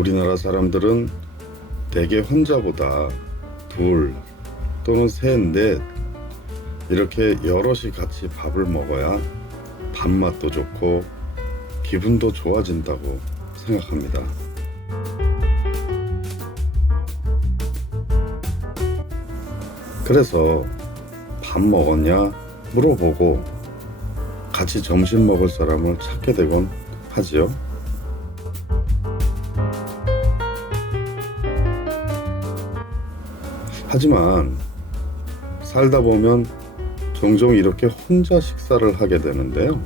우리나라 사람들은 대개 혼자보다 둘 또는 셋, 넷 이렇게 여럿이 같이 밥을 먹어야 밥맛도 좋고 기분도 좋아진다고 생각합니다. 그래서 밥 먹었냐 물어보고 같이 점심 먹을 사람을 찾게 되곤 하지요. 하지만 살다 보면 종종 이렇게 혼자 식사를 하게 되는데요.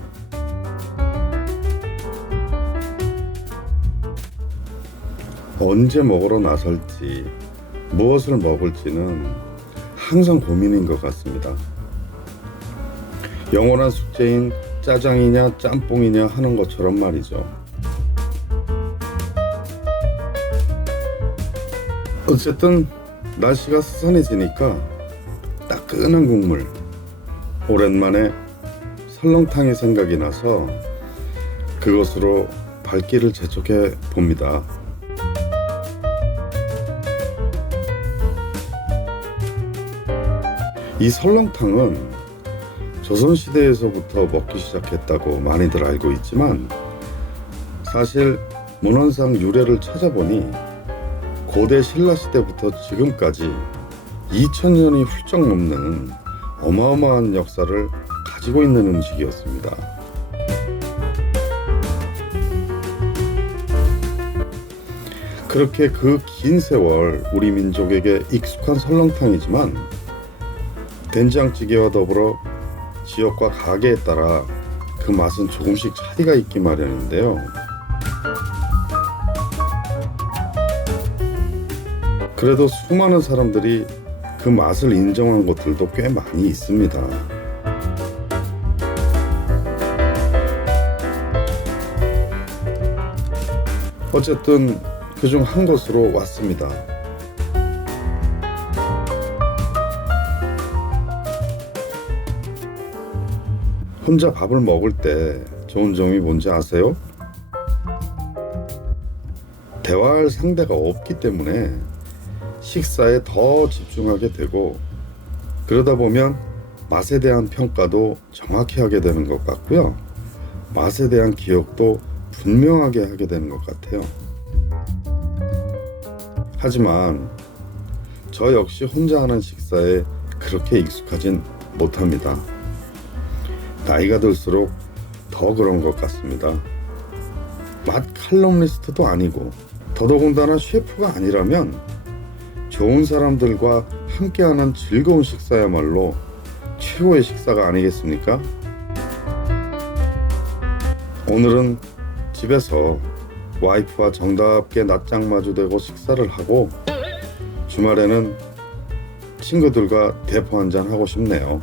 언제 먹으러 나설지 무엇을 먹을지는 항상 고민인 것 같습니다. 영원한 숙제인 짜장이냐 짬뽕이냐 하는 것처럼 말이죠. 어쨌든 날씨가 스산해지니까 따끈한 국물 오랜만에 설렁탕이 생각이 나서 그것으로 발길을 재촉해 봅니다. 이 설렁탕은 조선시대에서부터 먹기 시작했다고 많이들 알고 있지만 사실 문헌상 유래를 찾아보니 고대 신라 시대부터 지금까지 2000년이 훌쩍 넘는 어마어마한 역사를 가지고 있는 음식이었습니다. 그렇게 그 긴 세월 우리 민족에게 익숙한 설렁탕이지만 된장찌개와 더불어 지역과 가게에 따라 그 맛은 조금씩 차이가 있기 마련인데요. 그래도 수많은 사람들이 그 맛을 인정한 곳들도 꽤 많이 있습니다. 어쨌든 그중 한 곳으로 왔습니다. 혼자 밥을 먹을 때 좋은 점이 뭔지 아세요? 대화할 상대가 없기 때문에 식사에 더 집중하게 되고 그러다 보면 맛에 대한 평가도 정확히 하게 되는 것 같고요. 맛에 대한 기억도 분명하게 하게 되는 것 같아요. 하지만 저 역시 혼자 하는 식사에 그렇게 익숙하진 못합니다. 나이가 들수록 더 그런 것 같습니다. 맛 칼럼니스트도 아니고 더더군다나 셰프가 아니라면 좋은 사람들과 함께하는 즐거운 식사야말로 최고의 식사가 아니겠습니까? 오늘은 집에서 와이프와 정답게 낮장 마주대고 식사를 하고 주말에는 친구들과 대포 한잔 하고 싶네요.